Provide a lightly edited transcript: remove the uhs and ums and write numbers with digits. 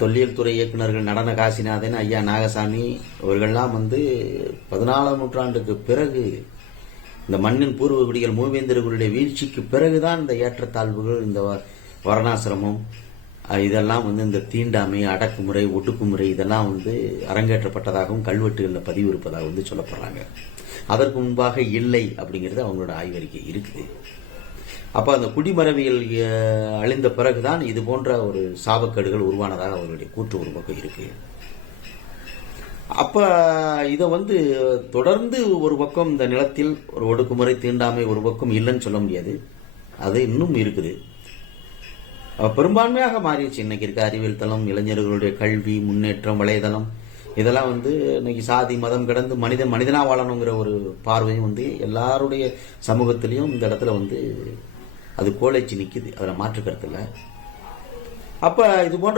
தொல்லியல் துறை இயக்குநர்கள் நடன காசிநாதன், ஐயா நாகசாமி இவர்கள்லாம் 14ஆம் நூற்றாண்டுக்கு பிறகு இந்த மண்ணின் பூர்வ குடிகள் மூவேந்தர்களுடைய வீழ்ச்சிக்கு பிறகுதான் இந்த ஏற்றத்தாழ்வுகள், இந்த வர்ணாசிரமம், இதெல்லாம் இந்த தீண்டாமை, அடக்குமுறை, ஒடுக்குமுறை இதெல்லாம் அரங்கேற்றப்பட்டதாகவும் கல்வெட்டுகளில் பதிவு இருப்பதாக சொல்லப்படுறாங்க. அதற்கு முன்பாக இல்லை அப்படிங்கிறது அவங்களோட ஆய்வறிக்கை இருக்குது. அப்ப அந்த குடிமரபியல் அழிந்த பிறகுதான் இது போன்ற ஒரு சாபக்கேடுகள் உருவானதாக அவர்களுடைய கூற்று ஒரு பக்கம் இருக்கு. அப்ப இதை தொடர்ந்து ஒரு பக்கம் இந்த நிலத்தில் ஒரு ஒடுக்குமுறை, தீண்டாமை ஒரு பக்கம் இல்லைன்னு சொல்ல முடியாது, அது இன்னும் இருக்குது. பெரும்பான்மையாக மாறிடுச்சு. இன்னைக்கு இருக்க அறிவியல் தளம், இளைஞர்களுடைய கல்வி முன்னேற்றம், வலைதளம் இதெல்லாம் இன்னைக்கு சாதி மதம் கடந்து மனிதனா வாழணுங்கிற ஒரு பார்வையும் எல்லாருடைய சமூகத்திலையும் இந்த இடத்துல அது கோலைச்சு நிக்குது. அதுல மாற்று கருத்து இல்லை. அப்ப இது போன்ற